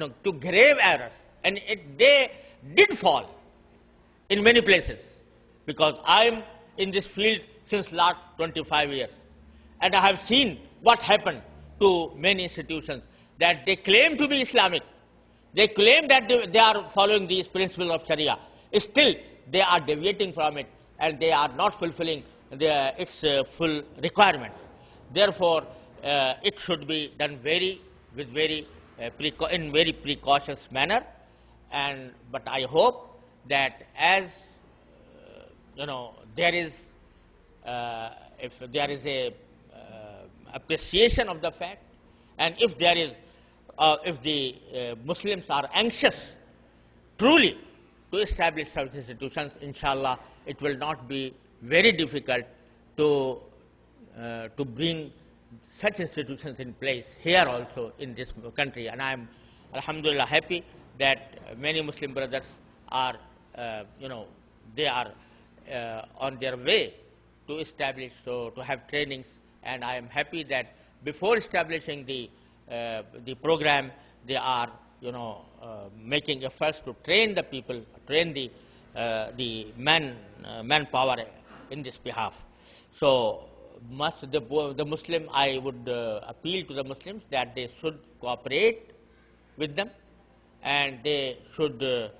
to grave errors, and they did fall in many places, because I am in this field since last 25 years, and I have seen what happened to many institutions that they claim to be Islamic. They claim that they are following these principles of Sharia. Still, they are deviating from it, and they are not fulfilling its full requirements. Therefore, it should be done in very precautious manner. But I hope that as there is, if there is a appreciation of the fact, and if there is, if the Muslims are anxious truly to establish such institutions, inshallah, it will not be very difficult to bring such institutions in place here also in this country. And I am, alhamdulillah, happy that many Muslim brothers are, they are on their way to establish, to have trainings. And I am happy that before establishing the program, they are, making efforts to train the people, train the manpower in this behalf. So, the Muslim, I would appeal to the Muslims that they should cooperate with them, and they should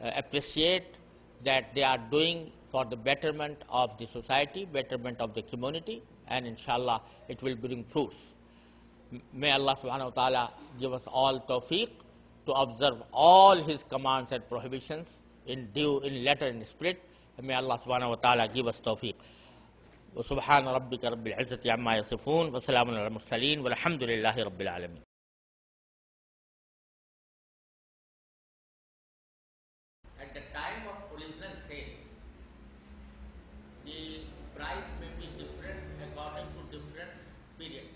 appreciate that they are doing for the betterment of the society, betterment of the community, and inshallah it will bring fruits. May Allah subhanahu wa ta'ala give us all tawfiq to observe all His commands and prohibitions in letter and spirit. And may Allah subhanahu wa ta'ala give us tawfiq. وسبحان ربك رب العزة عما يصفون وسلام على المرسلين والحمد لله رب العالمين. At the time of original sale, the price may be different according to different periods.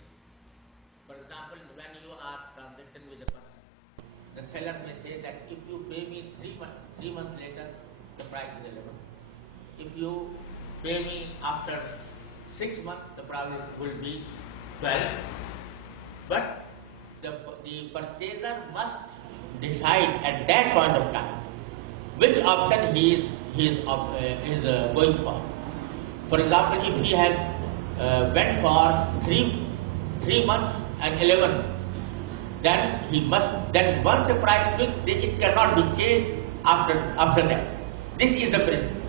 For example, when you are transacting with a person, the seller may say that if you pay me 3 months later, the price is 11. If you pay me after 6 months, the price will be 12. But the purchaser must decide at that point of time which option he is going for. For example, if he has went for 3 months and 11, then he must, then once a price fixed, it cannot be changed after that. This is the principle.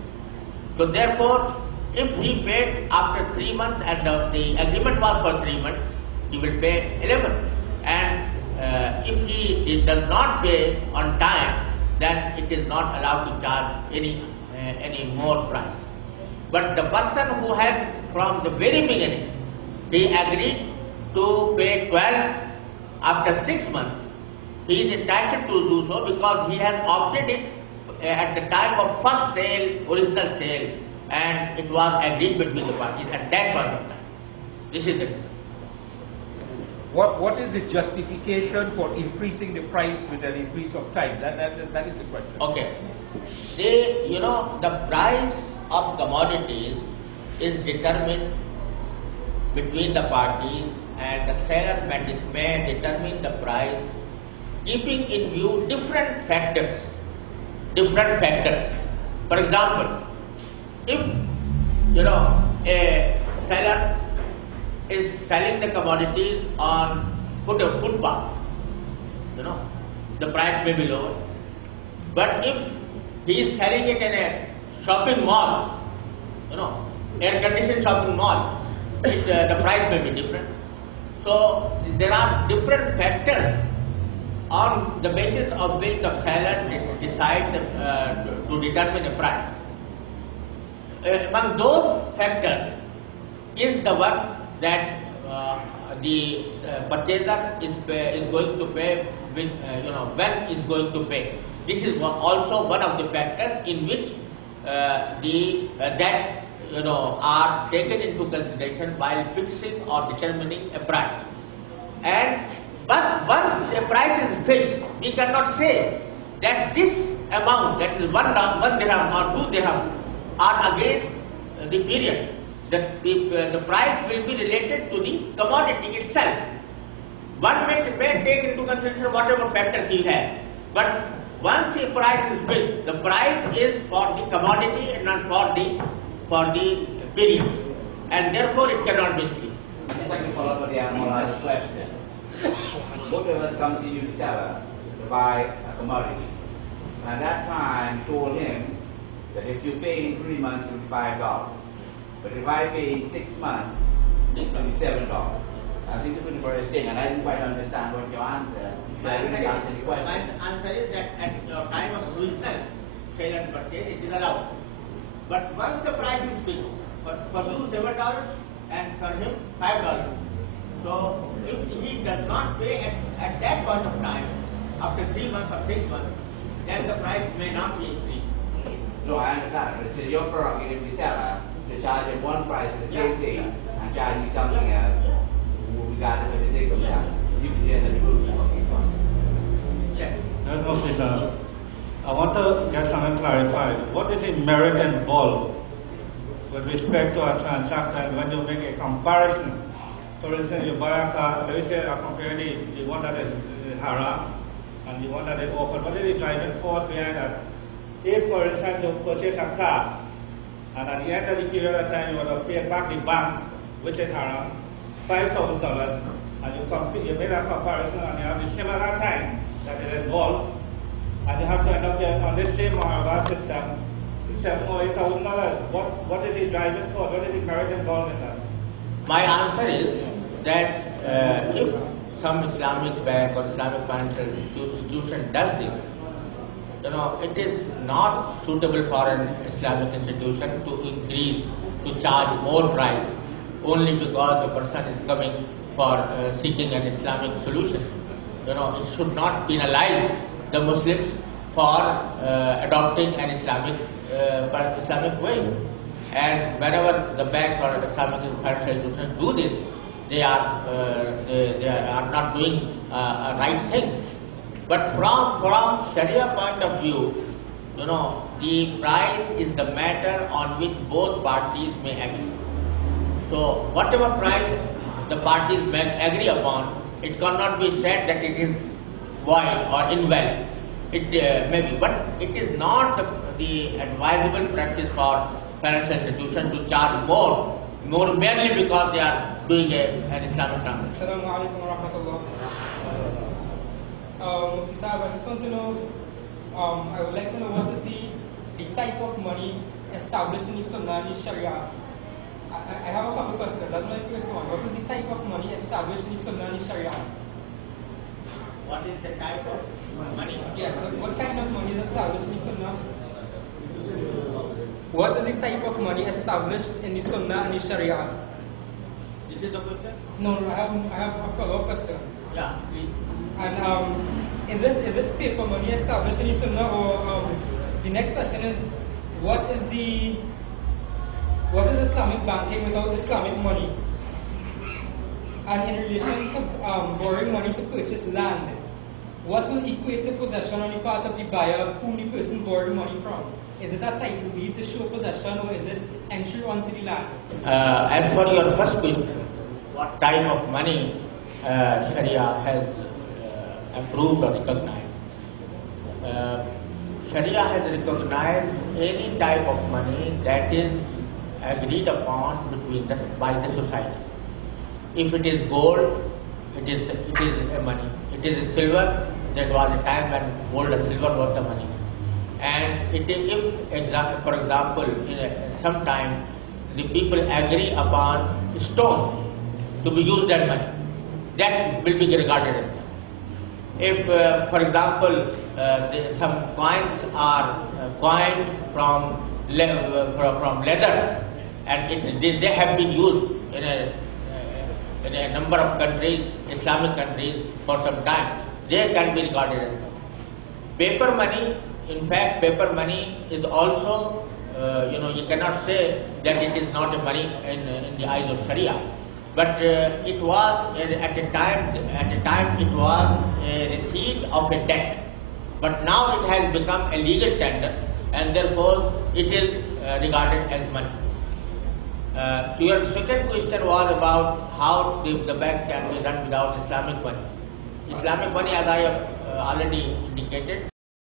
So therefore, if he paid after 3 months and the agreement was for 3 months, he will pay 11. And if he does not pay on time, then it is not allowed to charge any more price. But the person who had from the very beginning, he agreed to pay 12 after 6 months, he is entitled to do so because he has opted it at the time of first sale, original sale, and it was agreed between the parties at that point of time. This is it. What is the justification for increasing the price with an increase of time? That is the question. Okay. The price of commodities is determined between the parties, and the seller may determine the price keeping in view different factors. For example, if a seller is selling the commodities on footpath, the price may be lower. But if he is selling it in a shopping mall, air-conditioned shopping mall, the price may be different. So there are different factors on the basis of which the seller decides to determine a price. Among those factors is the one that the purchaser is going to pay when is going to pay. This is also one of the factors in which are taken into consideration while fixing or determining a price. But once a price is fixed, we cannot say that this amount, that is 1 dirham or 2 dirham, are against the period. The price will be related to the commodity itself. One may take into consideration whatever factors he has, but once a price is fixed, the price is for the commodity and not for the period, and therefore it cannot be increased. I just like to follow up on the analyzed question. Both of us come to you, the seller, to buy a commodity. And at that time, told him that if you pay in 3 months, it will be $5. But if I pay in 6 months, it will be $7. I think that's what the is saying, and I didn't quite understand what your answer. My answer is that at your time of original sale and purchase, it is allowed. But once the price is fixed, for you $7 and for him $5. So if he does not pay at that point of time, after 3 months or 6 months, then the price may not be increased. No, I understand. But it's your prerogative, the seller, to charge him one price for the same thing and charge you something else, regardless of the circumstance. You can just improve it. Yes. Okay, sir. I want to get something clarified. What is the merit involved with respect to a transaction when you make a comparison? For instance, you buy a car, let me say I compare the one that is haram and the one that is offered. What is the driving force behind that? If, for instance, you purchase a car and at the end of the period of time you would have paid back the bank, which is haram, $5,000, and you make a comparison and you have the similar time that is involved, and you have to end up on this same Marava system, $7,000 or $8,000. What is the driving force? What is the merit involved in that? My answer is that if some Islamic bank or Islamic financial institution does this, it is not suitable for an Islamic institution to charge more price only because the person is coming for seeking an Islamic solution. It should not penalize the Muslims for adopting an Islamic way. And whenever the banks or Islamic financial institutions do this, they are not doing a right thing. But from Sharia point of view, the price is the matter on which both parties may agree. So whatever price the parties may agree upon, it cannot be said that it is void or invalid. It may be, but it is not the advisable practice for financial institutions to charge more merely because they are doing an Islamic transaction. Assalamu alaikum wa rahmatullah. I just want to know, I would like to know what is the type of money established in the Sunnah and the Sharia. I have a couple questions. That's my first one. What is the type of money established in the Sunnah and the Sharia? What is the type of money? Yes, what kind of money is established in the Sunnah? What is the type of money established in the Sunnah and the Sharia? This is the question? No, I have a follow-up question. Yeah, please. And is it paper money established in the Sunnah, or the next question is what is Islamic banking without Islamic money? And in relation to borrowing money to purchase land, what will equate to possession on the part of the buyer whom the person borrowing money from? Is it a title deed to show possession, or is it entry onto the land? As for your first question, what type of money Sharia has approved or recognized? Sharia has recognized any type of money that is agreed upon by the society. If it is gold, it is a money. It is silver. That was a time when gold and silver was the money. And it is, for example, sometime the people agree upon stones to be used as money, that will be regarded as money. If, for example, some coins are coined from leather, and they have been used in a number of countries, Islamic countries, for some time, they can be regarded as money. Paper money, in fact, paper money is also, you cannot say that it is not a money in the eyes of Sharia. But it was at the time it was a receipt of a debt. But now it has become a legal tender, and therefore it is regarded as money. So your second question was about how the bank can be run without Islamic money. Islamic money, as I have already indicated,